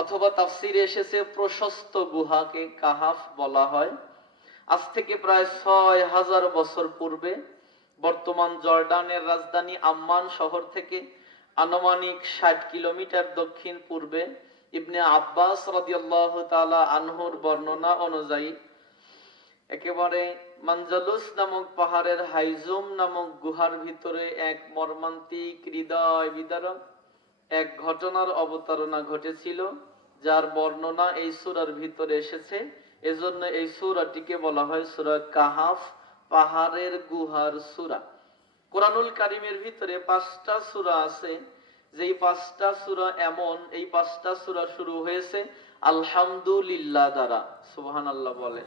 অথবা তাফসিরে এসেছে প্রশস্ত গুহাকে কাহাফ বলা হয়। আজ থেকে প্রায় ৬,০০০ বছর পূর্বে বর্তমান জর্ডানের রাজধানী আম্মান শহর থেকে আনুমানিক ৬০ কিলোমিটার দক্ষিণ পূর্বে ইবনে আব্বাস রাদিয়াল্লাহু তাআলা আনহুর বর্ণনা অনুযায়ী একেবারে মানজালুস নামক পাহাড়ের হাইজুম নামক গুহার ভিতরে এক মর্মান্তিক হৃদয় বিদারক এক ঘটনার অবতারণা ঘটেছিল, যার বর্ণনা এই সূরার ভিতরে এসেছে। এজন্য এই সূরাটিকে বলা হয় সূরা কাহাফ, পাহাড়ের গুহার সূরা। কোরআনুল কারীমের ভিতরে ৫টা সূরা আছে, যেই ৫টা সূরা এমন, এই ৫টা সূরা শুরু হয়েছে আলহামদুলিল্লাহ দ্বারা। সুবহানাল্লাহ বলে।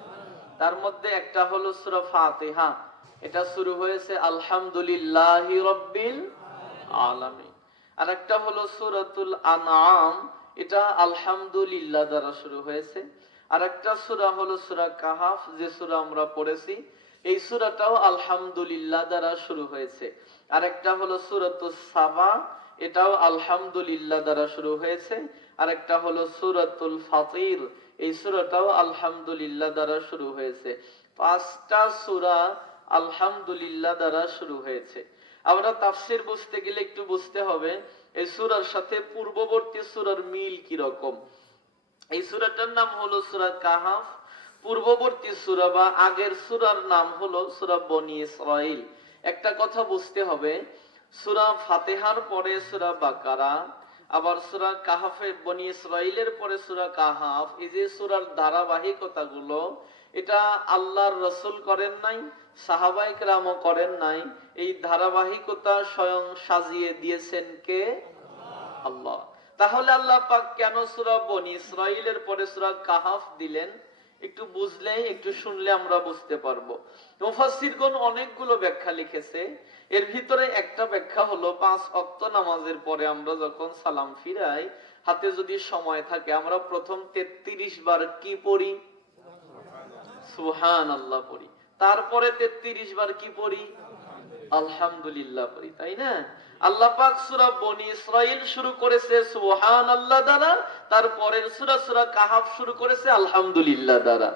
তার মধ্যে একটা হলো সূরা ফাতিহা, এটা শুরু হয়েছে আলহামদুলিল্লাহি রাব্বিল আলামিন। আর একটা হলো সূরাতুল আনআম, এটা আলহামদুলিল্লাহ দ্বারা শুরু হয়েছে। আর একটা সূরা হলো সূরা কাহাফ, যে সূরা আমরা পড়েছি, এই সূরাটাও আলহামদুলিল্লাহ দ্বারা শুরু হয়েছে। আর একটা হলো সূরাতুস সাবা, এটাও আলহামদুলিল্লাহ দ্বারা শুরু হয়েছে। আর একটা হলো সূরাতুল ফাতির, এই সূরাটাও আলহামদুলিল্লাহ দ্বারা শুরু হয়েছে। ৫টা সূরা আলহামদুলিল্লাহ দ্বারা শুরু হয়েছে। আমরা তাফসীর বুঝতে গেলে একটু বুঝতে হবে এই সূরার সাথে পূর্ববর্তী সূরার মিল কি রকম। এই সূরাটার নাম হলো সূরা কাহাফ, পূর্ববর্তী সূরা বা আগের সূরার নাম হলো সূরা বনী ইসরাঈল। একটা কথা বুঝতে হবে, সূরা ফাতিহার পরে সূরা বাকারা, আবার সূরা কাহাফে বনী ইসরাঈলের পরে সূরা কাহাফ, এই যে সূরার ধারাবাহিকতাগুলো, এটা আল্লাহর রাসূল করেন নাই, সাহাবায়ে কেরামও করেন নাই। এই ধারাবাহিকতা স্বয়ং সাজিয়ে দিয়েছেন কে? আল্লাহ। তাহলে আল্লাহ পাক কেন সূরা বনী ইসরাঈলের পরে সূরা কাহাফ দিলেন? একটু বুঝলে, একটু শুনলে আমরা বুঝতে পারবো। মুফাসসিরগণ অনেকগুলো ব্যাখ্যা লিখেছে। এর ভিতরে একটা ব্যাখ্যা হলো ৫ ওয়াক্ত নামাজের পরে আমরা যখন সালাম ফিরাই, হাতে যদি সময় থাকে, আমরা প্রথম ৩৩ বার কি পড়ি? সুবহানাল্লাহ পড়ি। তারপরে ৩৩ বার কি পড়ি? আলহামদুলিল্লাহ পড়ি, তাই না? আল্লাহ পাক সূরা বনী ইসরাঈল শুরু করেছে সুবহানাল্লাহ দ্বারা, তারপরের সূরা সূরা কাহাফ শুরু করেছে আলহামদুলিল্লাহ দ্বারা।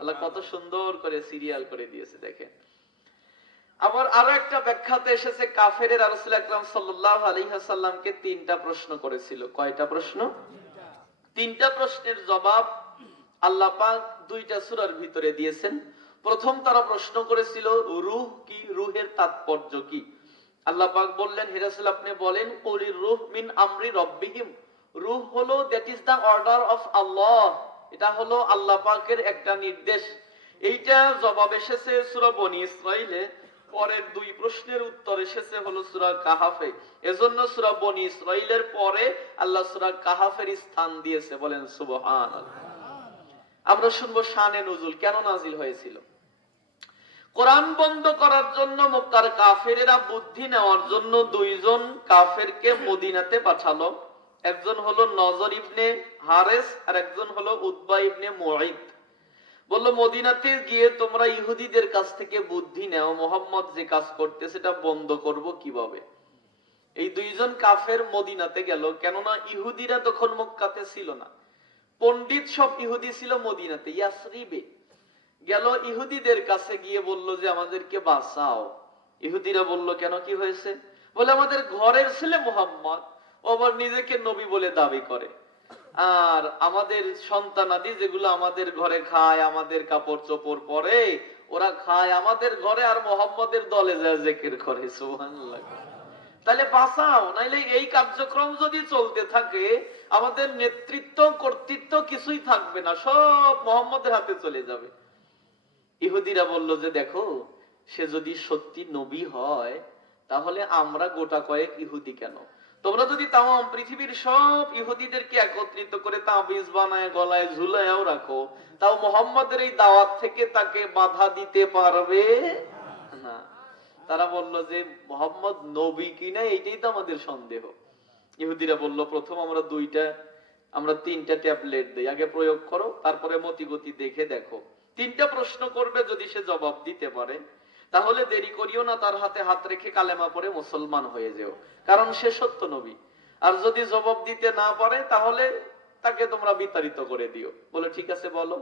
আল্লাহ কত সুন্দর করে সিরিয়াল করে দিয়েছে দেখেন। আবার আরো একটা ব্যাখ্যাতে এসেছে কাফেরেরা রাসূল আকরাম সাল্লাল্লাহু আলাইহি ওয়াসাল্লামকে ৩টা প্রশ্ন করেছিল। কয়টা প্রশ্ন? ৩টা প্রশ্নের জবাব আল্লাহ পাক ২টা সূরার ভিতরে দিয়েছেন। প্রথম তারা প্রশ্ন করেছিল রূহ কি, রূহের তাৎপর্য কি? আল্লাহ পাক বললেন, হে রাসূল আপনি বলেন, কুলির রূহ মিন আমরি রাব্বিহিম, রূহ হলো that is the order of আল্লাহ, এটা হলো আল্লাহ পাকের একটা নির্দেশ। এইটা জবাব এসেছে সূরা বনী ইসরাঈলে। পরের ২ প্রশ্নের উত্তর এসেছে হলো সূরা কাহাফে। এজন্য সূরা বনী ইসরাঈলের পরে আল্লাহ সূরা কাহাফের স্থান দিয়েছে। বলেন সুবহানাল্লাহ। আমরা শুনবো শানে নুজুল, কেন নাজিল হয়েছিল। কোরআন বন্ধ করার জন্য মক্কার কাফেরেরা বুদ্ধি নেওয়ার জন্য ২ জন কাফেরকে মদিনাতে পাঠালো। একজন হলো নজর ইবনে হারেস আর একজন হলো উতবা ইবনে মুঈত। বলল, মদিনাতে গিয়ে তোমরা ইহুদিদের কাছ থেকে বুদ্ধি নাও, মুহাম্মদ যে কাজ করতে সেটা বন্ধ করব কিভাবে। এই ২ জন কাফের মদিনাতে গেল, কেননা ইহুদিরা তখন মক্কাতে ছিল না। পণ্ডিত সব ইহুদি ছিল মদিনাতে, ইয়াসরিবে গেল। ইহুদিদের কাছে গিয়ে বলল যে আমাদেরকে বাঁচাও। ইহুদিরা বলল, কেন, কি হয়েছে? বলে, আমাদের ঘরের ছেলে মুহাম্মদ আবার নিজেকে নবী বলে দাবি করে, আর আমাদের সন্তানাদি যেগুলো আমাদের ঘরে খায়, আমাদের কাপড় চোপড় পরে, ওরা খায় আমাদের ঘরে, আর মুহাম্মদের দলে যায় জিকির করে। সুবহানাল্লাহ। তাহলে বাঁচাও, নাইলে এই কার্যক্রম যদি চলতে থাকে আমাদের নেতৃত্ব কর্তৃত্ব কিছুই থাকবে না, সব মুহাম্মদের হাতে চলে যাবে। ইহুদিরা বলল যে দেখো, সে যদি সত্যি নবী হয় তাহলে আমরা গোটা কয়েক ইহুদি কেন, তোমরা যদি তাম পৃথিবীর সব ইহুদিদেরকে একত্রিত করে তাবিজ বানায় গলায় ঝুলায়ও রাখো, তাও মুহাম্মদের এই দাওয়াত থেকে তাকে বাধা দিতে পারবে না। তারা বলল যে মুহাম্মদ নবী কিনা এইটাই তো আমাদের সন্দেহ। ইহুদিরা বলল, প্রথম আমরা 3টা ট্যাবলেট দেই, আগে প্রয়োগ করো, তারপরে মতিগতি দেখে দেখো। 3টা প্রশ্ন করবে, যদি সে জবাব দিতে পারে তাহলে দেরি করিও না, তার হাতে হাত রেখে কালেমা পড়ে মুসলমান হয়ে যেও, কারণ সে সত্য নবী। আর যদি জবাব দিতে না পারে তাহলে তাকে তোমরা বিতাড়িত করে দিও। বলে ঠিক আছে বলো।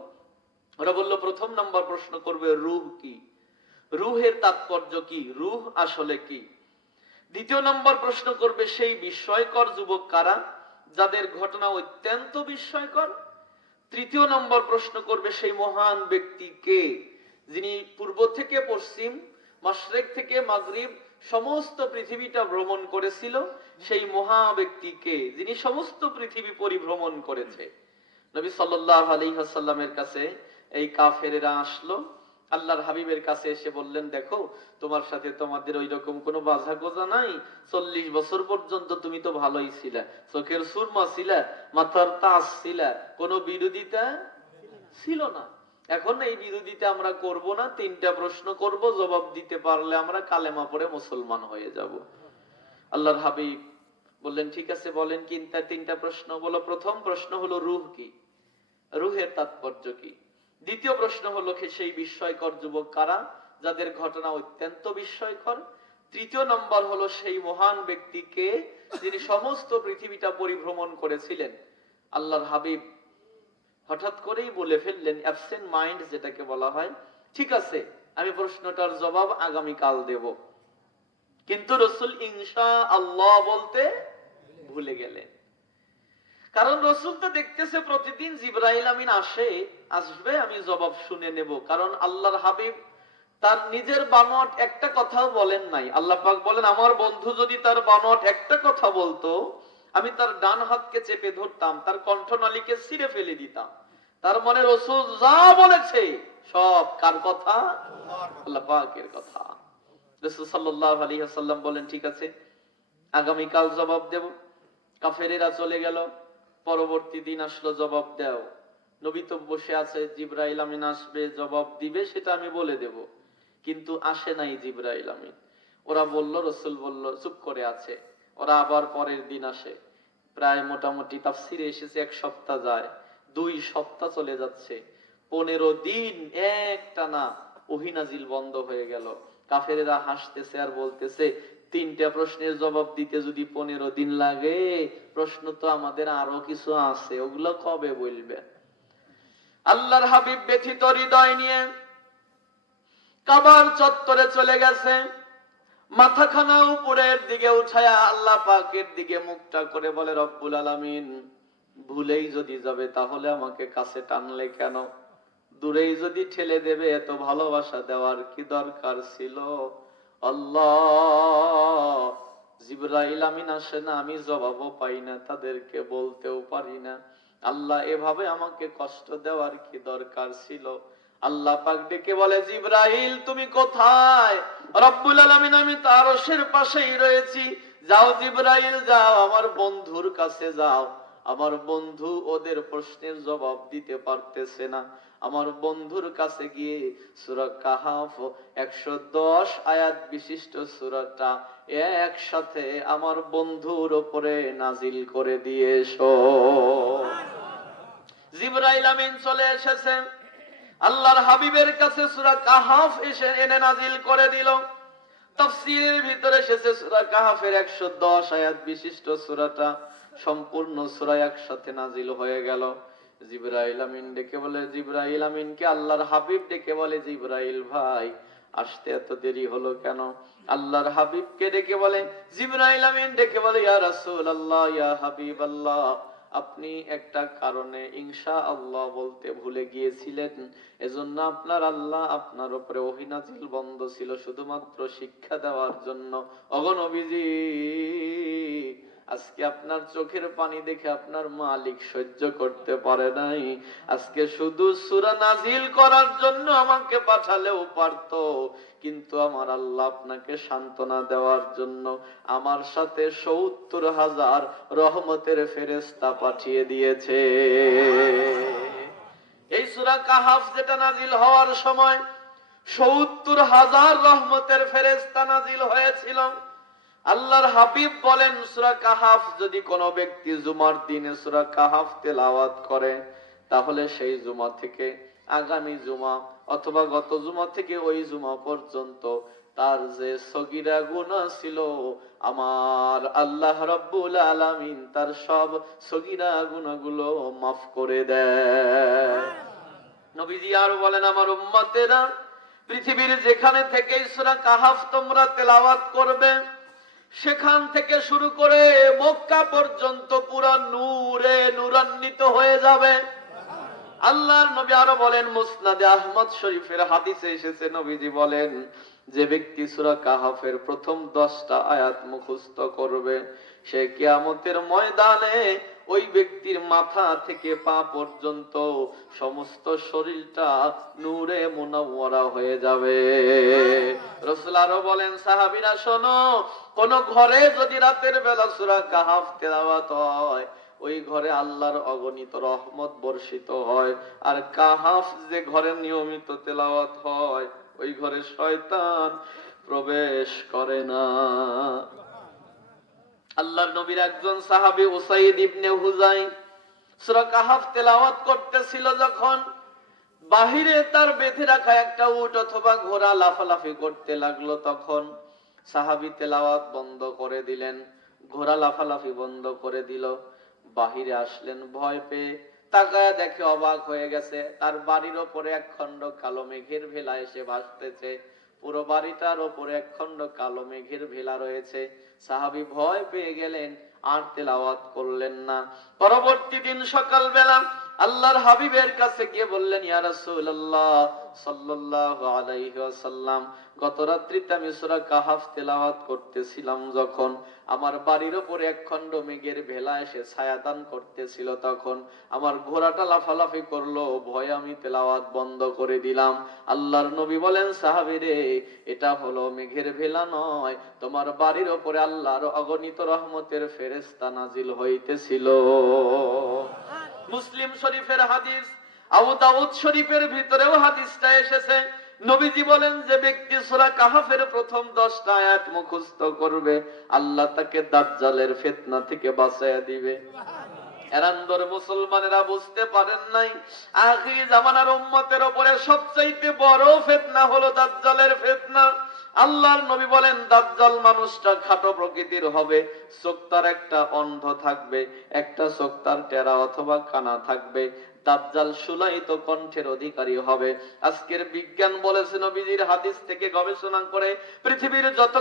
ওরা বলল প্রথম নাম্বার প্রশ্ন করবে রূহ কি, রূহের তাৎপর্য কি, রূহ আসলে কি। দ্বিতীয় নম্বর প্রশ্ন করবে সেই বিস্ময়কর যুবক কারা, যাদের ঘটনা অত্যন্ত বিস্ময়কর। তৃতীয় নম্বর প্রশ্ন করবে সেই মহান ব্যক্তি কে, যিনি পূর্ব থেকে পশ্চিম, মাশরিক থেকে মাগরিব সমস্ত পৃথিবীটা ভ্রমণ করেছিল। সেই মহা ব্যক্তি কে, যিনি সমস্ত পৃথিবী পরিভ্রমণ করেছে। নবী সাল্লাল্লাহু আলাইহি ওয়াসাল্লামের কাছে এই কাফেরেরা আসলো, আল্লাহর হাবিবের কাছে এসে বললেন, দেখো তোমার সাথে তোমাদের ওই রকম কোনো বাধা গোজা নাই। 40 বছর পর্যন্ত তুমি তো ভালোই ছিলা, চোখের সুরমা ছিলা, মাথার তাজ ছিলা, কোনো বিরোধিতা ছিল না। এখন এই বিরোধিতা আমরা করব না, তিনটা প্রশ্ন করব, জবাব দিতে পারলে আমরা কালেমা পড়ে মুসলমান হয়ে যাব। আল্লাহর হাবিব বললেন ঠিক আছে বলেন তিনটা প্রশ্ন বলো। প্রথম প্রশ্ন হলো রূহ কি, রূহের তাৎপর্য কি। দ্বিতীয় প্রশ্ন হলো সেই বিস্ময়কর যুবক কারা, যাদের ঘটনা অত্যন্ত বিস্ময়কর। তৃতীয় নম্বর হলো সেই মহান ব্যক্তিকে, যিনি সমস্ত পৃথিবীটা পরিভ্রমণ করেছিলেন। আল্লাহর হাবিব হঠাৎ করেই বলে ফেললেন, অ্যাবসেন্ট মাইন্ড যেটাকে বলা হয়, ঠিক আছে আমি প্রশ্নটার জবাব আগামী কাল দেব। কিন্তু রাসূল ইনশাআল্লাহ বলতে ভুলে গেলেন। কারণ রাসূল তো দেখতেছে প্রতিদিন জিবরাইল আমিন আসবে, আমি জবাব শুনে নেব। কারণ আল্লাহর হাবিব তার নিজের বানোয়াট একটা কথাও বলেন নাই। আল্লাহ পাক বলেন, আমার বন্ধু যদি তার বানোয়াট একটা কথা বলতো, আমি তার ডান হাতকে চেপে ধরতাম, তার কণ্ঠনালীকে ছিঁড়ে ফেলে দিতাম। তার মানে রাসূল যা বলেছে সব কার কথা? আল্লাহ পাকের কথা। রাসূল সাল্লাল্লাহু আলাইহি ওয়াসাল্লাম বলেন ঠিক আছে আগামী কাল জবাব দেব। কাফেরেরা চলে গেল। পরবর্তী দিন আসলো, জবাব দাও। নবী তো বসে আছে, জিবরাইল আমিন আসবে, জবাব দিবে, সেটা আমি বলে দেব। কিন্তু আসে নাই জিবরাইল আমিন। ওরা বলল, রাসূল বলল, চুপ করে আছে। ওরা আবার পরের দিন আসে। প্রায় মোটামুটি তাফসিরে এসেছে 1 সপ্তাহ যায়, 2 সপ্তাহ চলে যাচ্ছে, 15 দিন একটানা ওহী নাজিল বন্ধ হয়ে গেল। কাফেরেরা হাসতেছে আর বলতেছে, 3টা প্রশ্নের জবাব দিতে যদি 15 দিন লাগে, প্রশ্ন তো আমাদের আরো কিছু আছে, ওগুলো কবে বলবে? আল্লাহর হাবিব ব্যথিত হৃদয় নিয়ে কাবার চত্বরে চলে গেছে। মাথাখানা উপরের দিকে উঠায়া আল্লাহ পাকের দিকে মুখটা করে বলে, রব্বুল আলামিন, ভুলেই যদি যাবে তাহলে আমাকে কাছে টানলে কেন? দূরেই যদি ঠেলে দেবে, এত ভালোবাসা দেওয়ার কি দরকার ছিল? আল্লাহ, জিবরাইল আমিন আসে না, আমি জবাবও পাই না, তাদেরকে বলতেও পারি না। আল্লাহ, এভাবে আমাকে কষ্ট দেওয়ার কি দরকার ছিল? আল্লাহ পাক ডেকে বলে, জিবরাইল তুমি কোথায়? রব্বুল আলামিন, আমি তো আরশের পাশেই রয়েছি। যাও জিবরাইল যাও, আমার বন্ধুর কাছে যাও। আমার বন্ধু ওদের প্রশ্নের জবাব দিতে পারতেছে না। আমার বন্ধুর কাছে গিয়ে সূরা কাহাফ 110 আয়াত বিশিষ্ট সূরাটা একসাথে আমার বন্ধুর উপরে নাজিল করে দিয়ে এসো। জিবরাইল আমিন চলে এসেছেন, আল্লাহর হাবিবের কাছে সূরা কাহাফ এসে এনে নাজিল করে দিল। তাফসীরের ভিতরে এসেছে সূরা কাহাফের 110 আয়াত বিশিষ্ট সূরাটা সম্পূর্ণ সূরা একসাথে নাজিল হয়ে গেল। জিবরাইল আমিন ডেকে বলে, জিবরাইল আমিনকে আল্লাহর হাবিব ডেকে বলে, জিবরাইল ভাই আসতে এত দেরি হলো কেন? আল্লাহর হাবিবকে ডেকে বলে, জিবরাইল আমিন ডেকে বলে, ইয়া রাসূলুল্লাহ, ইয়া হাবিবাল্লাহ, আপনি একটা কারণে ইনশাআল্লাহ বলতে ভুলে গিয়েছিলেন, এজন্য আপনার আল্লাহ আপনার উপরে ওহী নাজিল বন্ধ ছিল শুধুমাত্র শিক্ষা দেওয়ার জন্য। ওগো নবীজি, আজকে আপনার চোখের পানি দেখে আপনার মালিক সহ্য করতে পারে নাই। আজকে শুধু সূরা নাজিল করার জন্য আমাকে পাঠালেও পারতো, কিন্তু আমার আল্লাহ আপনাকে সান্ত্বনা দেওয়ার জন্য আমার সাথে 70,000 রহমতের ফেরেশতা পাঠিয়ে দিয়েছে। এই সূরা কাহাফ যেটা নাজিল হওয়ার সময় 70,000 রহমতের ফেরেশতা নাজিল হয়েছিল। আল্লাহর হাবিব বলেন, সূরা কাহাফ যদি কোনো ব্যক্তি জুমার দিনে সূরা কাহাফ তেলাওয়াত করে, তাহলে সেই জুমা থেকে আগামী জুমা অথবা গত জুমা থেকে ওই জুমা পর্যন্ত তার যে সগীরা গুনাহ ছিল আমার আল্লাহ রাব্বুল আলামিন তার সব সগীরা গুনাহগুলো মাফ করে দেয়। নবীজি আর বলেন, আমার উম্মতেরা পৃথিবীর যেখানে থেকে সূরা কাহাফ তোমরা তেলাওয়াত করবে, সেখান থেকে শুরু করে মক্কা পর্যন্ত পুরা নূরে নূরান্বিত হয়ে যাবে। আল্লাহর নবী আরো বলেন, মুসনাদে আহমদ শরীফের হাদিসে এসেছে, নবীজি বলেন, যে ব্যক্তি সূরা কাহাফের প্রথম 10টা আয়াত মুখস্থ করবে, সে কিয়ামতের ময়দানে ওই ব্যক্তির মাথা থেকে পা পর্যন্ত সমস্ত শরীরটা নূরে মুনাওয়ারা হয়ে যাবে। রাসূল আরো বলেন, সাহাবীরা শোনো, কোন ঘরে যদি রাতের বেলা সূরা কাহাফ তেলাওয়াত হয়, ওই ঘরে আল্লাহর অগণিত রহমত বর্ষিত হয়। আর কাহাফ যে ঘরে নিয়মিত তেলাওয়াত হয়, ওই ঘরে শয়তান প্রবেশ করে না। আল্লাহর নবীর একজন সাহাবী উসাইদ ইবনে হুযাইর সূরা কাহাফ তেলাওয়াত করতেছিল, যখন বাহিরে তার বেঁধে রাখা একটা উট অথবা ঘোড়া লাফালাফি করতে লাগলো, তখন সাহাবী তেলাওয়াত বন্ধ করে দিলেন, ঘোড়া লাফালাফি বন্ধ করে দিল। বাহিরে আসলেন, ভয় পেয়ে তাকায় দেখে অবাক হয়ে গেছে, তার বাড়ির ওপরে একখণ্ড কালো মেঘের ভেলা এসে ভাসতেছে। পুরো বাড়িটার ওপরে একখণ্ড কালো মেঘের ভেলা রয়েছে। সাহাবী ভয় পেয়ে গেলেন, আর তেলাওয়াত করলেন না। পরবর্তী দিন সকালবেলা আল্লাহর হাবিবের কাছে গিয়ে বললেন, ইয়া রাসূলুল্লাহ সাল্লাল্লাহু আলাইহি ওয়াসাল্লাম, গত রাত্রিতে আমি সূরা কাহাফ তেলাওয়াত করতেছিলাম, যখন আমার বাড়ির উপরে একখণ্ড মেঘের ভেলা এসে ছায়াদান করতেছিল, তখন আমার ঘোড়াটা লাফালাফি করলো, ভয়ে আমি তেলাওয়াত বন্ধ করে দিলাম। আল্লাহর নবী বলেন, সাহাবী রে, এটা হলো মেঘের ভেলা নয়, তোমার বাড়ির উপরে আল্লাহর অগণিত রহমতের ফেরেশতা নাজিল হইতেছিল। মুসলিম শরীফের হাদিস, আবু দাউদ শরীফের ভিতরেও হাদিসটা এসেছে। নবীজি বলেন, যে ব্যক্তি সূরা কাহাফের প্রথম 10টা আয়াত মুখস্থ করবে, আল্লাহ তাকে দাজ্জালের ফিতনা থেকে বাঁচায়া দিবে। এরান্দর মুসলমানেরা বুঝতে পারেন নাই, আখিরি জামানার উম্মতের উপরে সবচাইতে বড় ফিতনা হলো দাজ্জালের ফিতনা। আল্লাহর নবী বলেন, দাজ্জাল মানুষটা খাটো প্রকৃতির হবে, চোখ তার একটা অন্ধ থাকবে, একটা চোখ তার টেরা অথবা কানা থাকবে। দাজ্জাল সুলায়িত কণ্ঠের অধিকারী হবে। আজকের বিজ্ঞান বলেছে, নবীজির হাদিস থেকে গবেষণা করে পৃথিবীর যত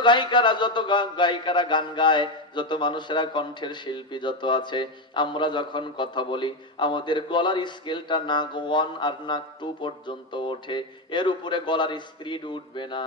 গায়িকারা গান গায়, যত মানুষেরা কণ্ঠের শিল্পী যত আছে, আমরা যখন কথা বলি আমাদের গলার স্কেলটা নাক 1 আর নাক 2 পর্যন্ত ওঠে, এর উপরে গলার স্পিড উঠবে না।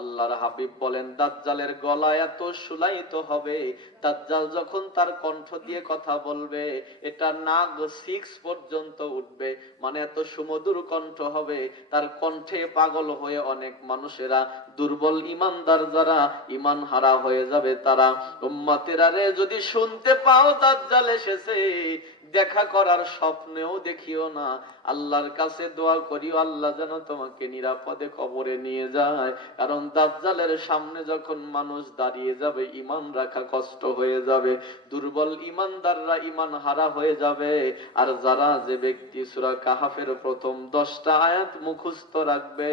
আল্লাহর হাবিব বলেন, দাজ্জালের গলা এত সুলায়িত হবে, দাজ্জাল যখন তার কণ্ঠ দিয়ে কথা বলবে, এটা নাক 6 পর্যন্ত উঠবে, মানে এত সুমধুর কণ্ঠ হবে, তার কণ্ঠে পাগল হয়ে অনেক মানুষেরা, দুর্বল ইমানদার যারা ইমান হারা হয়ে যাবে তারা। উম্মতেরা রে, যদি শুনতে পাও দাজ্জাল এসেছে, দেখা করার স্বপ্নেও দেখিও না, আল্লাহর কাছে দোয়া করিও, আল্লাহ যেন তোমাকে নিরাপদে কবরে নিয়ে যায়। কারণ দাজ্জালের সামনে যখন মানুষ দাঁড়িয়ে যাবে, ঈমান রাখা কষ্ট হয়ে যাবে, দুর্বল ঈমানদাররা ঈমান হারা হয়ে যাবে। আর যারা, যে ব্যক্তি সূরা কাহাফের প্রথম 10টা আয়াত মুখস্থ রাখবে,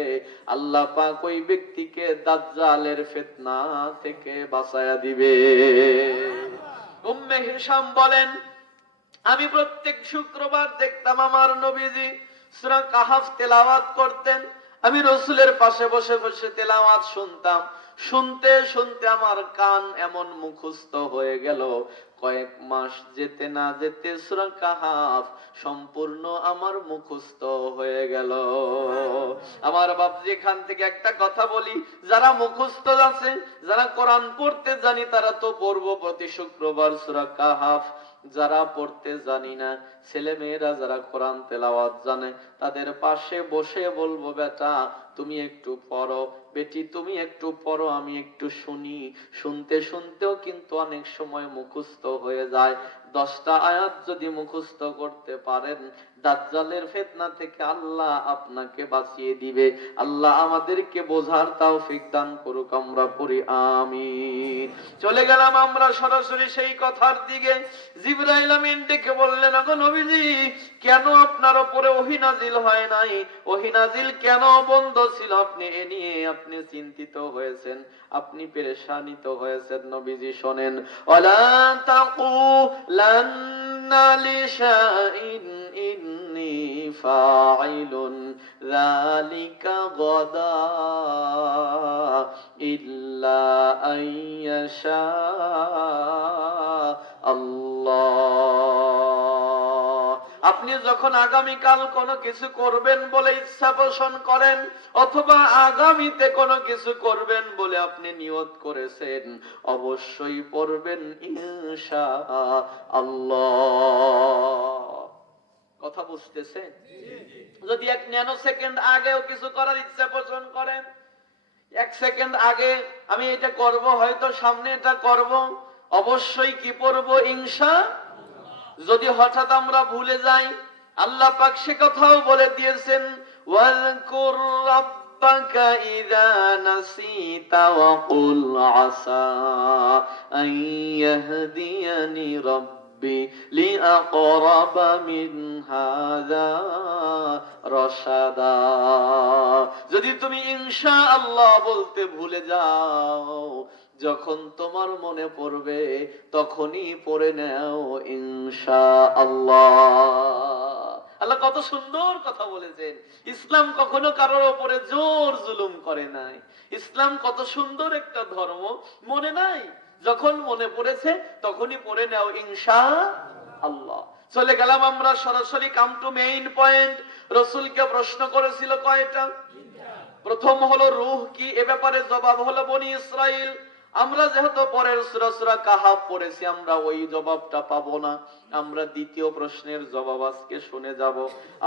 আল্লাহ পাক ওই ব্যক্তিকে দাজ্জালের ফিতনা থেকে বাঁচায়া দিবে। উম্মে হিশাম বলেন, আমি প্রত্যেক শুক্রবার দেখতাম আমার নবীজি সূরা কাহাফ তেলাওয়াত করতেন, আমি রাসূলের পাশে বসে বসে তেলাওয়াত শুনতাম। শুনতে শুনতে আমার কান এমন মুখস্থ হয়ে গেল, কয়েক মাস যেতে না যেতে সূরা কাহাফ সম্পূর্ণ আমার মুখস্থ হয়ে গেল। আমার বাপজি, এখান থেকে একটা কথা বলি, যারা মুখস্থ আছে, যারা কোরআন পড়তে জানি, তারা তো পড়বো প্রতি শুক্রবার সূরা কাহাফ। যারা পড়তে জানি না, ছেলে মেয়েরা যারা কোরআন তেলাওয়াত জানে, তাদের পাশে বসে বলবো, বেটা তুমি একটু পড়ো, বেটি তুমি একটু পড়ো, আমি একটু শুনি। শুনতে শুনতেও কিন্তু অনেক সময় মুখস্থ হয়ে যায়। 10টা আয়াত যদি মুখস্থ করতে পারেন, দাজ্জালের ফিতনা থেকে আল্লাহ আপনাকে বাঁচিয়ে দিবে। আল্লাহ আমাদেরকে বোঝার তৌফিক দান করুক, আমরা পড়ি আমিন। চলে গেলাম আমরা সরাসরি সেই কথার দিকে। জিবরাইল আমিন ডেকে বললেন, ওগো নবীজি, কেন আপনার উপরে ওহী নাজিল হয় নাই? ওহী নাজিল কেন বন্ধ ছিল? আপনি এ নিয়ে আপনি চিন্তিত হয়েছেন, আপনি পেরেশানিত হয়েছেন। নবীজি শোনেন, ওয়ালা তাকুলান্না লিশাইইন ইন্নী ফাইলুন যালিকা গাদা ইল্লা আইয়াশা আল্লাহ। আপনি যখন আগামীকাল কোনো কিছু করবেন বলে ইচ্ছা পোষণ করেন, অথবা আগামীতে কোনো কিছু করবেন বলে আপনি নিয়ত করেছেন, অবশ্যই পড়বেন ইনশাআল্লাহ। কথা বুঝতেছেন? যদি 1 ন্যানো সেকেন্ড আগেও কিছু করার ইচ্ছা পোষণ করেন, 1 সেকেন্ড আগে আমি এটা করব, হয়তো সামনে এটা করব, অবশ্যই কি পড়ব? ইনশাআল্লাহ। যদি হঠাৎ আমরা ভুলে যাই, আল্লাহ পাক সে কথাও বলে দিয়েছেন, ওয়াজকুর রাব্বাকা ইযা নাসিতা ওয়া কুল আসা আন ইয়াহদিয়ানি রাব্বি লিআকরাবা মিন হাযা রাশাদা। যদি তুমি ইনশাআল্লাহ বলতে ভুলে যাও, যখন তোমার মনে পড়বে তখনই পড়ে নাও ইনশাআল্লাহ। আল্লাহ কত সুন্দর কথা বলেছেন। ইসলাম কখনো কারোর উপরে জোর জুলুম করে নাই। ইসলাম কত সুন্দর একটা ধর্ম, মনে নাই, যখন মনে পড়েছে তখনই পড়ে নাও ইনশাআল্লাহ। চলে গেলাম আমরা সরাসরি কাম টু মেইন পয়েন্ট। রাসূলকে প্রশ্ন করেছিল কয়টা? প্রথম হলো রূহ কি, এ ব্যাপারে জবাব হলো বনি ইসরাইল। আমরা যেহেতু পরের সূরা কাহাফ পড়েছি, আমরা ওই জবাবটা পাবো না। আমরা দ্বিতীয় প্রশ্নের জবাব আজকে শুনে যাব।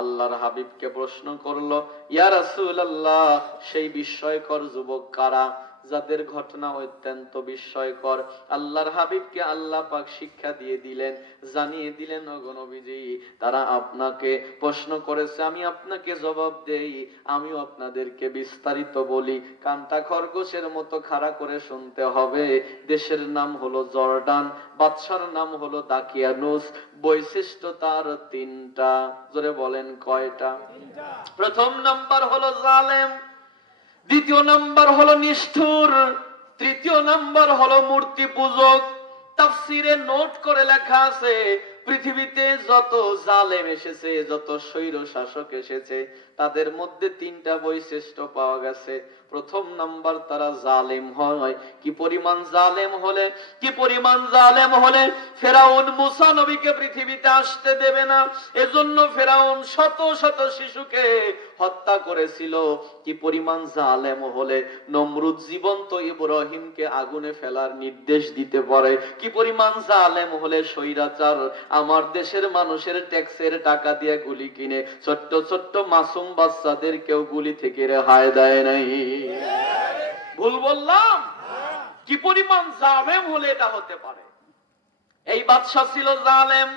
আল্লাহর হাবিবকে প্রশ্ন করলো, ইয়া রাসূলুল্লাহ, সেই বিস্ময়কর যুবক কারা যাদের ঘটনা অত্যন্ত বিস্ময়কর? আল্লাহর হাবিবকে আল্লাহ পাক শিক্ষা দিয়ে দিলেন, জানিয়ে দিলেন, ওগো নবীজি, তারা আপনাকে প্রশ্ন করেছে, আমি আপনাকে জবাব দেই, আমিও আপনাদেরকে বিস্তারিত বলি। কানটা খরগোশের মতো খাড়া করে শুনতে হবে। দেশের নাম হলো জর্ডান, বাদশার নাম হলো দাকিয়ানুস। বৈশিষ্ট্য তার 3টা। জোরে বলেন কয়টা? প্রথম নাম্বার হলো জালেম, দ্বিতীয় নাম্বার হলো নিষ্ঠুর, তৃতীয় নাম্বার হলো মূর্তি পূজক। তাফসিরে নোট করে লেখা আছে, পৃথিবীতে যত জালেম এসেছে, যত স্বৈর শাসক এসেছে, তাদের মধ্যে 3টা বৈশিষ্ট্য পাওয়া গেছে। প্রথম নাম্বার, তারা জালেম হয়। কি পরিমাণ জালেম হলে, কি পরিমাণ জালেম হলে ফেরাউন মুসা নবীকে পৃথিবীতে আসতে দেবে না, এজন্য ফেরাউন শত শত শিশুকে হত্যা করেছিল। কি পরিমাণ জালেম হলে নমরুদ জীবন্ত ইব্রাহিমকে আগুনে ফেলার নির্দেশ দিতে পারে। কি পরিমাণ জালেম হলে স্বৈরাচার আমার দেশের মানুষের ট্যাক্সের টাকা দিয়ে গুলি কিনে ছোট্ট ছোট্ট মাসুম বাচ্চাদেরকেও গুলি থেকে রেহাই দেয় নাই। ভুল বললাম? কি পরিমাণ জালেম হলে এটা হতে পারে? এই বাদশা ছিল জালেম।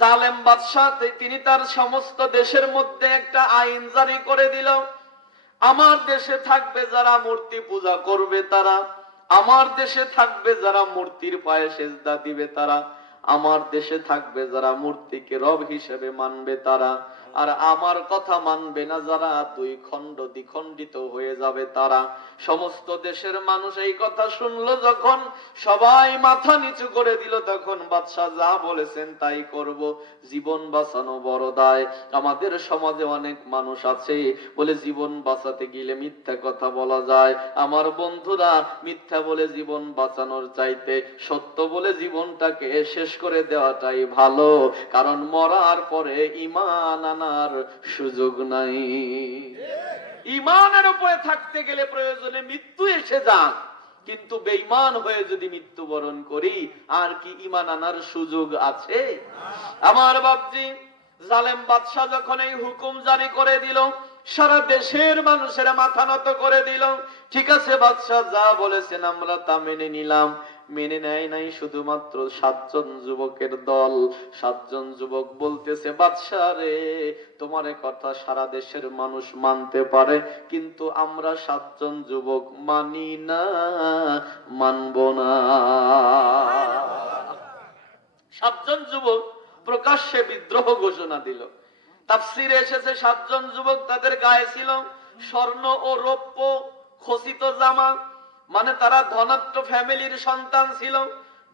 জালেম বাদশা, তিনি তার সমস্ত দেশের মধ্যে একটা আইন জারি করে দিল, আমার দেশে থাকবে যারা মূর্তি পূজা করবে তারা, আমার দেশে থাকবে যারা মূর্তির পায়ে সেজদা দিবে তারা, আমার দেশে থাকবে যারা মূর্তিকে রব হিসেবে মানবে তারা, আর আমার কথা মানবে না যারা 2 খণ্ড দ্বিখণ্ডিত হয়ে যাবে তারা। সমস্ত দেশের মানুষ এই কথা শুনলো যখন, সবাই মাথা নিচু করে দিল। তখন বাদশা যা বলেছেন তাই করব, জীবন বাঁচানো বড় দায়। আমাদের সমাজে অনেক মানুষ আছে বলে জীবন বাঁচাতে গেলে মিথ্যা কথা বলা যায়। আমার বন্ধুরা, মিথ্যা বলে জীবন বাঁচানোর চাইতে সত্য বলে জীবনটাকে শেষ করে দেওয়াটাই ভালো, কারণ মরার পরে ঈমান আনার সুযোগ নাই। ঈমানের উপরে থাকতে গেলে প্রয়োজনে মৃত্যু এসে যাক, কিন্তু বেঈমান হয়ে যদি মৃত্যুবরণ করি, আর কি ঈমান আনার সুযোগ আছে? আমার বাপজি, জালেম বাদশা যখন এই হুকুম জারি করে দিল, সারা দেশের মানুষেরা মাথা নত করে দিল। ঠিক আছে, বাদশা যা বলেছেন আমরা তা মেনে নিলাম। মেনে নেয় নাই শুধুমাত্র 7 জন যুবকের দল। 7 জন যুবক বলতেছে, বাদশা রে, তোমার কথা সারা দেশের মানুষ মানতে পারে, কিন্তু আমরা 7 জন যুবক মানি না, মানব না। 7 জন যুবক প্রকাশ্যে বিদ্রোহ ঘোষণা দিল। তাফসিরে এসেছে 7 জন যুবক, তাদের গায়ে ছিল স্বর্ণ ও রৌপ্য খচিত জামা, মানে তারা ধনাঢ্য ফ্যামিলির সন্তান ছিল,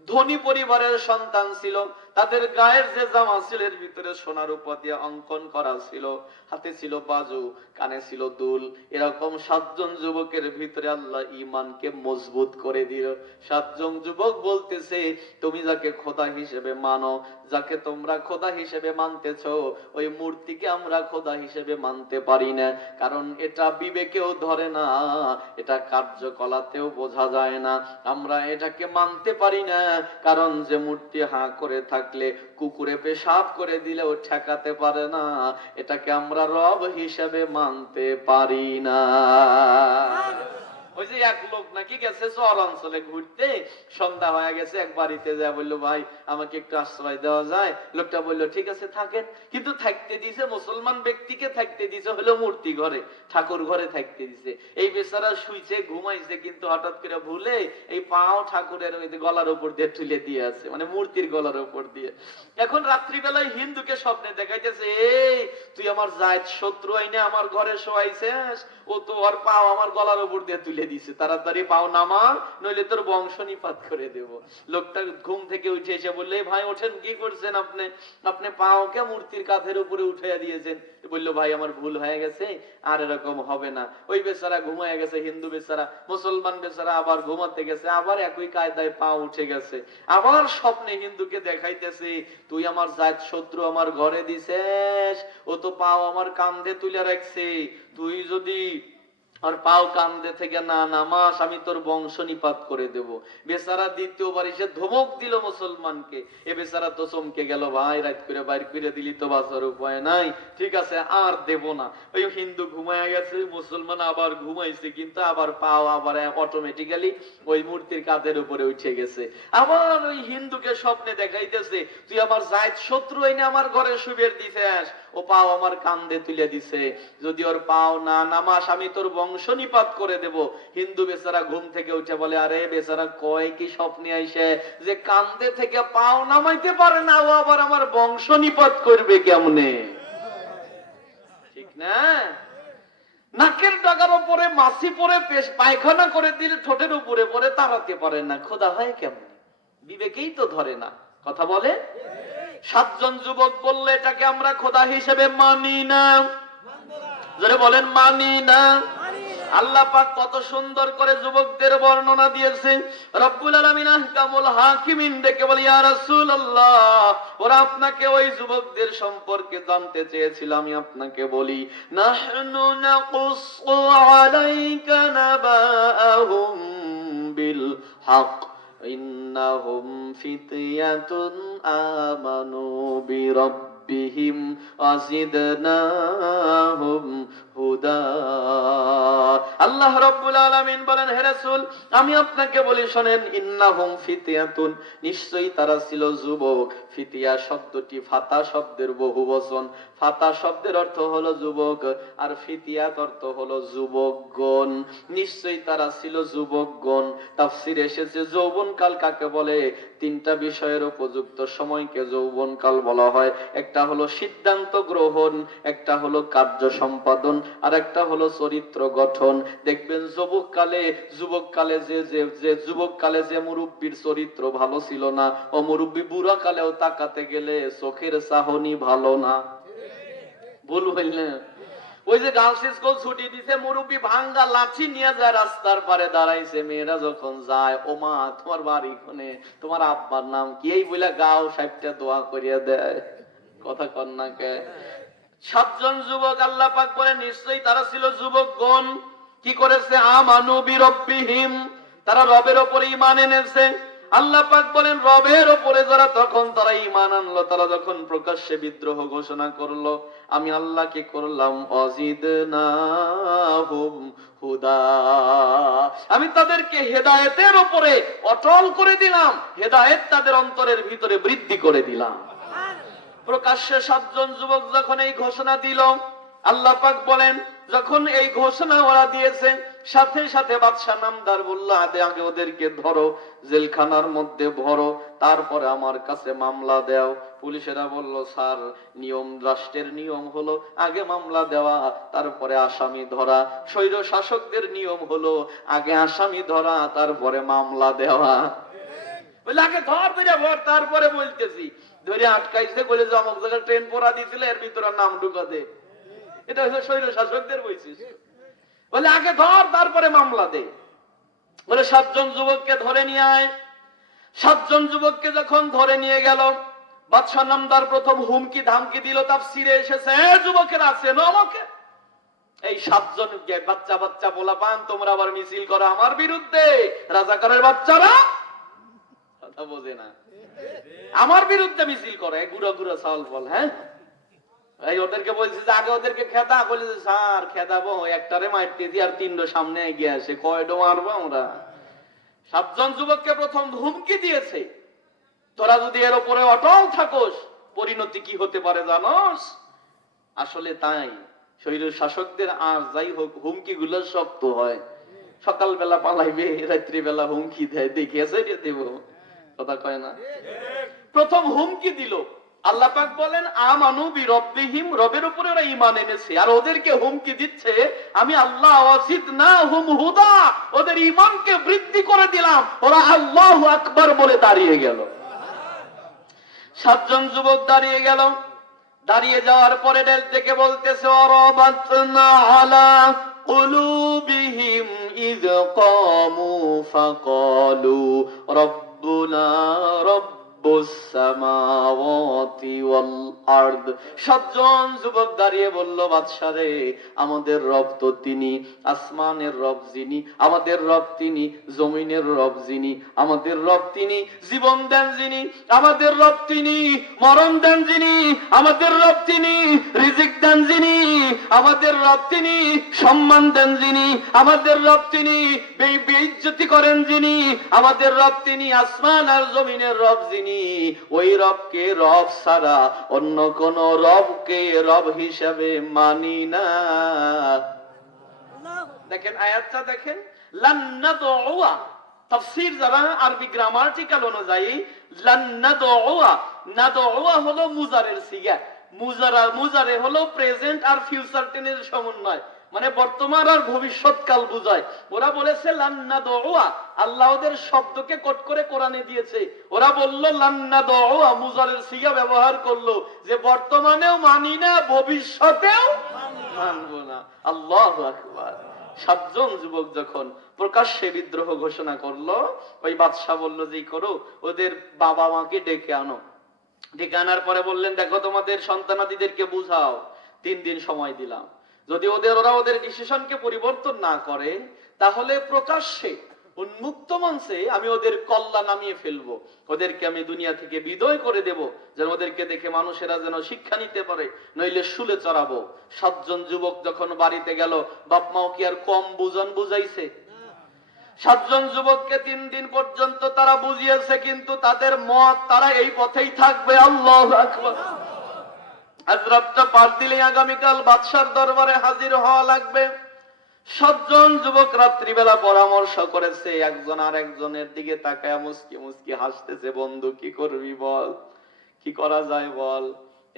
ধনী পরিবারের সন্তান ছিল। তাদের গায়ের যে জামা ছিল এর ভিতরে সোনার উপা দিয়ে অঙ্কন করা ছিল, হাতে ছিল বাজু, কানে ছিল দুল। এরকম 7 জন যুবকের ভিতরে আল্লাহ ঈমানকে মজবুত করে দিল। 7 জন যুবক বলতেছে, তুমি যাকে খোদা হিসেবে মানো, যাকে তোমরা খোদা হিসেবে মানতেছো, ওই মূর্তিকে আমরা খোদা হিসেবে মানতে পারি না, কারণ এটা বিবেকেও ধরে না, এটা কার্যকলাপেও বোঝা যায় না। আমরা এটাকে মানতে পারি না, কারণ যে মূর্তি হাঁ করে থাকলে কুকুরে পেশাব করে দিলেও ঠেকাতে পারে না, এটাকে আমরা রব হিসেবে মানতে পারি না। ওই যে এক লোক নাকি গেছে শহর অঞ্চলে ঘুরতে, সন্ধ্যা হয়ে গেছে, এক বাড়িতে যায় বললো, ভাই আমাকে একটু আশ্রয় দেওয়া যায়? লোকটা বললো, ঠিক আছে থাকেন। কিন্তু থাকতে দিছে, মুসলমান ব্যক্তিকে থাকতে দিছে হলো মূর্তি ঘরে, ঠাকুর ঘরে থাকতে দিছে। এই বেচারা শুইছে, ঘুমাইছে, কিন্তু হঠাৎ করে ভুলে এই পাও ঠাকুরের ওই গলার উপর দিয়ে তুলে দিয়ে আছে, মানে মূর্তির গলার উপর দিয়ে। এখন রাত্রিবেলায় হিন্দুকে স্বপ্নে দেখাইতেছে, এই তুই আমার জায়েদ শত্রু আইনে আমার ঘরে শোয়াইছিস, ও তো ওর পাও আমার গলার উপর দিয়ে তুলে দিছে, তাড়াতাড়ি পাও নামা, নইলে তোর বংশ নিপাত করে দেব। লোকটা ঘুম থেকে উঠে এসে বললে, ভাই ওঠেন, কি করছেন আপনি? আপনি পাওকে মূর্তির কাঁধের উপরে উঠাইয়া দিয়েছেন। বললো, ভাই আমার ভুল হয়ে গেছে, আর এরকম হবে না। ওই বেচারা ঘুমায় গেছে, হিন্দু বেচারা। মুসলমান বেচারা আবার ঘুমাতে গেছে, আবার একই কায়দায় পা উঠে গেছে। আবার স্বপ্নে হিন্দুকে দেখাইতেছে, তুই আমার জাত শত্রু আমার ঘরে দিছিস, ও তো পাও আমার কাঁধে তুলে রাখছে, তুই যদি আর পাও কান্দে থেকে না নামাস, আমি তোর বংশ নিপাত করে দেব। বেচারা দ্বিতীয়বার এসে ধমক দিল মুসলমানকে। এ বেচারা তো চমকে গেল, ভাই রাত করে বাইর করে দিলি তো বাঁচার উপায় নাই, ঠিক আছে আর দেব না। ওই হিন্দু ঘুমায় গেছে, মুসলমান আবার ঘুমাইছে, কিন্তু আবার পাও আবার অটোমেটিক্যালি ওই মূর্তির কাঁধের উপরে উঠে গেছে। আবার ওই হিন্দুকে স্বপ্নে দেখাইতেছে, তুই আমার জায়েদ শত্রু এনে আমার ঘরে শুবের দিছিস, ও পাও আমার কাঁধে তুলে দিছে, যদি ওর পাও না নামাস আমি তোর বংশ নিপাত করে দেব। হিন্দু বেচারা ঘুম থেকে উঠে বলে, আরে বেচারা কয় কি স্বপ্নে আইসে যে কাঁধে থেকে পাও নামাইতে পারে না, ও আবার আমার বংশ নিপাত করবে কেমনে? ঠিক না? নাকের ডাগার উপরে মাছি পরে পায়খানা করে দিলে ঠোঁটের উপরে পরে তাড়াতে পারে না, খোদা হয় কেমন? বিবেকেই তো ধরে না। কথা বলে 7 জন যুবক বললে, এটাকে আমরা খোদা হিসেবে মানি না। যারা বলেন মানি না। আল্লাহ পাক কত সুন্দর করে যুবকদের বর্ণনা দিয়েছে। রব্বুল আলামিন আহকামুল হাকিমিন ডেকে বলে, ইয়া রাসূলুল্লাহ, ওরা আপনাকে ওই যুবকদের সম্পর্কে জানতে চেয়েছিল, আমি আপনাকে বলি, নাহনু নাকুসু আলাইকা নাবাআহুম বিল হক ইন্নাহুম ফিতয়াতুন আমানু বিরাব্বিহিম ওয়াজিদনাহুম হুদা। আল্লাহ রাব্বুল আলামিন বলেন, হে রাসূল আমি আপনাকে বলি শোনেন, ইন্নাহুম ফিতয়াতুন, নিশ্চয়ই তারা ছিল যুবক। ফিতিয়া শব্দটি ফাতা শব্দের বহুবচন। ফাতা শব্দের অর্থ হলো যুবক, আর ফিতিয়াত অর্থ হলো যুবকগণ। নিশ্চয়ই তারা ছিল যুবকগণ। তাফসিরে এসেছে যৌবনকাল কাকে বলে? 3টা বিষয়ের উপযুক্ত সময়কে যৌবনকাল বলা হয়। একটা হলো সিদ্ধান্ত গ্রহণ, একটা হলো কার্য সম্পাদন, আর একটা হলো চরিত্র গঠন। দেখবেন যুবককালে যে মুরব্বীর চরিত্র ভালো ছিল না, ও মুরব্বী বুড়া কালেও তাকাতে গেলে চোখের চাহনি ভালো না। ভুল হইল না? ওই যে গার্লস স্কুল ছুটি দিছে, মুরব্বী ভাঙ্গা লাঠি নিয়ে যায় রাস্তার পারে দাঁড়াইছে, মেয়েরা যখন যায়, ও মা তোমার বাড়ি কোনে, তোমার আব্বার নাম কি, এই বলে গাও সাহেবটা দোয়া করিয়া দেয়। কথা কন্যাকে 7 জন যুবক আল্লাহ পাক বলে, নিশ্চয়ই তারা ছিল যুবকগণ। কি করেছে? আমানু বিরাব্বিহিম, তারা রবের উপর ঈমান এনেছে। আল্লাহ পাক বলেন রবের উপরে যারা তখন তারা ঈমান আনলো, তারা যখন প্রকাশ্যে বিদ্রোহ ঘোষণা করলো, আমি আল্লাহ কি করলাম, অজিদনাহুম হুদা, আমি তাদেরকে হেদায়েতের উপরে অটল করে দিলাম, হেদায়েত তাদের অন্তরের ভিতরে বৃদ্ধি করে দিলাম। প্রকাশ্যে 7 জন যুবক যখন এই ঘোষণা দিল, আল্লাহ পাক বলেন যখন এই ঘোষণা ওরা দিয়েছে, সাথে সাথে বাদশা নামদার বলল, আগে ওদেরকে ধরো, জেলখানার মধ্যে ভরো, তারপরে আমার কাছে মামলা দাও। পুলিশেরা বলল, স্যার নিয়ম, রাষ্ট্রের নিয়ম হলো আগে মামলা দেওয়া, তারপরে আসামি ধরা। স্বৈর শাসকদের নিয়ম হলো আগে আসামি ধরা, তারপরে মামলা দেওয়া। বলে আগে ধর ভর, তারপরে বলতেছি। ধরে আটকাইছে, বলে যে অমুক জায়গায় ট্রেন পড়া দিয়েছিল, এর ভিতরে নাম ঢুকা দে। এটা হলো স্বৈর শাসকদের বৈশিষ্ট্য। বলে আগে ধর, তারপরে মামলা দে। বলে 7 জন যুবককে ধরে নিয়ে আয়। 7 জন যুবককে যখন ধরে নিয়ে গেল, বাদশা নামদার প্রথম হুমকি ধামকি দিল, তাফসিরে এসেছে, যুবকেরা আছে আমাকে, এই 7 জনকে বাচ্চা বাচ্চা পোলাপান, তোমরা আবার মিছিল করো আমার বিরুদ্ধে, রাজাকারের বাচ্চারা কথা বোঝে না, আমার বিরুদ্ধে মিছিল করে, গুড়া গুড়া চাল বল। হ্যাঁ, এই ওদেরকে বলছি যে আগে ওদেরকে খেদা, বলেছে স্যার খেদাবো, একটারে মারতেছি আর 3টো সামনে এগিয়ে আসে, কয়টো মারবো আমরা। 7 জন যুবককে প্রথম হুমকি দিয়েছে, তোরা যদি এর উপরে অটল থাকোস, পরিণতি কি হতে পারে জানোস? আসলে তাই, স্বৈর শাসকদের আর যাই হোক হুমকি গুলো শক্ত হয়। সকালবেলা পালাইবে, রাত্রি বেলা হুমকি দেয়, দেখিয়েছে দেব, কথা কয় না। প্রথম হুমকি দিল, আল্লাহ পাক বলেন আমানু বিরব্বিহিম, রবের উপরে ওরা ঈমান এনেছে, আর ওদেরকে হুমকি দিচ্ছে আমি আল্লাহ ওয়াজিদনাহুম হুদা, ওদের ঈমানকে বৃদ্ধি করে দিলাম, ওরা আল্লাহু আকবার বলে দাঁড়িয়ে গেল। 7 জন যুবক দাঁড়িয়ে গেল। দাঁড়িয়ে যাওয়ার পরে ডেল থেকে বলতেছে, ওয়ারাবাতনা আলা কুলুবিহিম ইয কামু ফাকালু রব্বুনা রব্বুস সামাওয়াতি ওয়াল আরদ। 7 জন যুবক দাঁড়িয়ে বলল, বাদশা রে, আমাদের রব তো তিনি, আসমানের রব যিনি, আমাদের রব তিনি, জমিনের রব যিনি, আমাদের রব তিনি, জীবন দেন যিনি, আমাদের রব তিনি, মরণ দেন যিনি, আমাদের রব তিনি, রিজিক দেন যিনি, আমাদের রব তিনি, সম্মান দেন যিনি, আমাদের রব তিনি, বেইজ্জতি করেন যিনি, আমাদের রব তিনি, আসমান আর জমিনের রব যিনি, ওই রবকে রব ছাড়া অন্য কোন রবকে রব হিসাবে মানি না। দেখেন আয়াতটা দেখেন, লান্নাদউয়া, তাফসীর যারা আরবি গ্রামাটিক্যাল অনুযায়ী, লান্নাদউয়া, নাদউয়া হলো মুজারের সিগা, মুজারে হলো প্রেজেন্ট আর ফিউচার টেন্সের সমন্বয়, মানে বর্তমান আর ভবিষ্যৎকাল বোঝায়। ওরা বলেছে লান্নাদউয়া, আল্লাহ ওদের শব্দকে কোট করে কোরআনে দিয়েছে। ওরা বলল লান্নাদউয়া, মুজারের সিগা ব্যবহার করলো, যে বর্তমানেও মানি না, ভবিষ্যতেও মানবো না। আল্লাহু আকবার। 7 জন যুবক যখন প্রকাশ্যে বিদ্রোহ ঘোষণা করলো, ওই বাদশা বলল যে করো, ওদের বাবা মাকে ডেকে আনো। ডেকে আনার পরে বললেন, দেখো তোমাদের সন্তানাদিদেরকে বুঝাও, 3 দিন সময় দিলাম, যদি ওরা ওদের ডিসিশনকে পরিবর্তন না করে, তাহলে প্রকাশ্যে উন্মুক্ত মঞ্চে আমি ওদের কল্লা নামিয়ে ফেলবো, ওদেরকে আমি দুনিয়া থেকে বিদায় করে দেব, যেন ওদেরকে দেখে মানুষেরা যেন শিক্ষা নিতে পারে, নইলে শুলে চড়াবো। 7 জন যুবক যখন বাড়িতে গেল, বাপ মাও কি আর কম বুঝাইছে? 7 জন যুবককে 3 দিন পর্যন্ত তারা বুঝিয়েছে, কিন্তু তাদের মত তারা এই পথেই থাকবে। আল্লাহু আকবার। আজ রাতটা পার দিলে আগামীকাল বাদশার দরবারে হাজির হওয়া লাগবে। 7 জন যুবক রাত্রিবেলা পরামর্শ করেছে, একজন আর একজনের দিকে তাকায় মুস্কি মুস্কি হাসতেছে, বন্ধু কি করবি বল, কি করা যায় বল।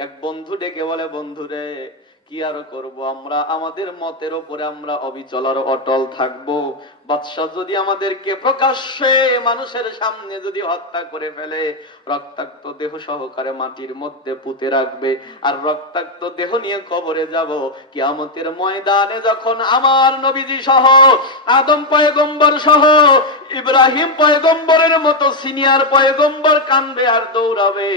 এক বন্ধু ডেকে বলে, বন্ধু রে, কি আর করব, আমরা আমাদের মতের উপরে আমরা অবিচল আর অটল থাকবো। বাদশা যদি আমাদেরকে প্রকাশ্যে মানুষের সামনে যদি হত্যা করে ফেলে, রক্তাক্ত দেহ সহকারে মাটির মধ্যে পুঁতে রাখবে, আর রক্তাক্ত দেহ নিয়ে কবরে যাব। কিয়ামতের ময়দানে যখন আমার নবীজি সহ, আদম পয়গম্বর সহ, ইব্রাহিম পয়গম্বরের মতো সিনিয়র পয়গম্বর কানবে আর দৌড়াবে,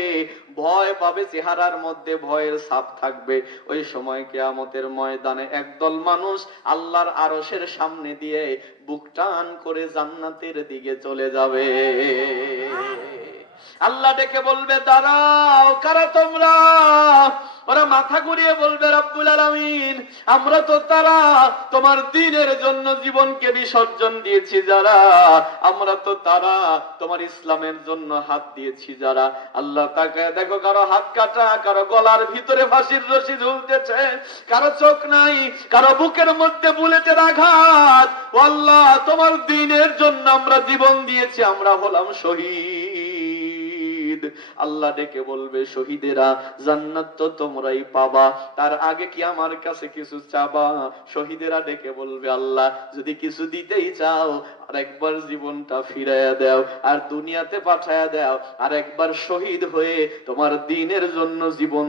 ভয় পাবে, চেহারার মধ্যে ভয়ের ছাপ থাকবে। ওই সময় কিয়ামতের ময়দানে একদল মানুষ আল্লাহর আরশের সামনে দিয়ে বুক টান করে জান্নাতের দিকে চলে যাবে। আল্লাহ ডেকে বলবে, দাঁড়াও, কারা তোমরা? ওরা মাথা ঘুরিয়ে বলবে, রব্বুল আলামিন, আমরা তো তারা তোমার দ্বীনের জন্য জীবনকে বিসর্জন দিয়েছি যারা, আমরা তো তারা তোমার ইসলামের জন্য হাত দিয়েছি যারা। আল্লাহ তাকে দেখো, কারো হাত কাটা, কারো গলার ভিতরে ফাঁসির রশি ঝুলতেছে, কারো চোখ নাই, কারো বুকের মধ্যে বুলেটের আঘাত। ও আল্লাহ, তোমার দ্বীনের জন্য আমরা জীবন দিয়েছি, আমরা হলাম শহীদ। আল্লাহ ডেকে বলবে, শহীদেরা, জান্নাত তো তোমরাই পাবা, তার আগে কি আমার কাছে কিছু চাবা? শহীদেরা ডেকে বলবে, আল্লাহ, যদি কিছু দিতেই চাও, আর একবার জীবনটা ফিরাইয়া দাও, আর দুনিয়াতে পাঠাইয়া দাও, আর একবার শহীদ হয়ে তোমার দ্বীনের জন্য জীবন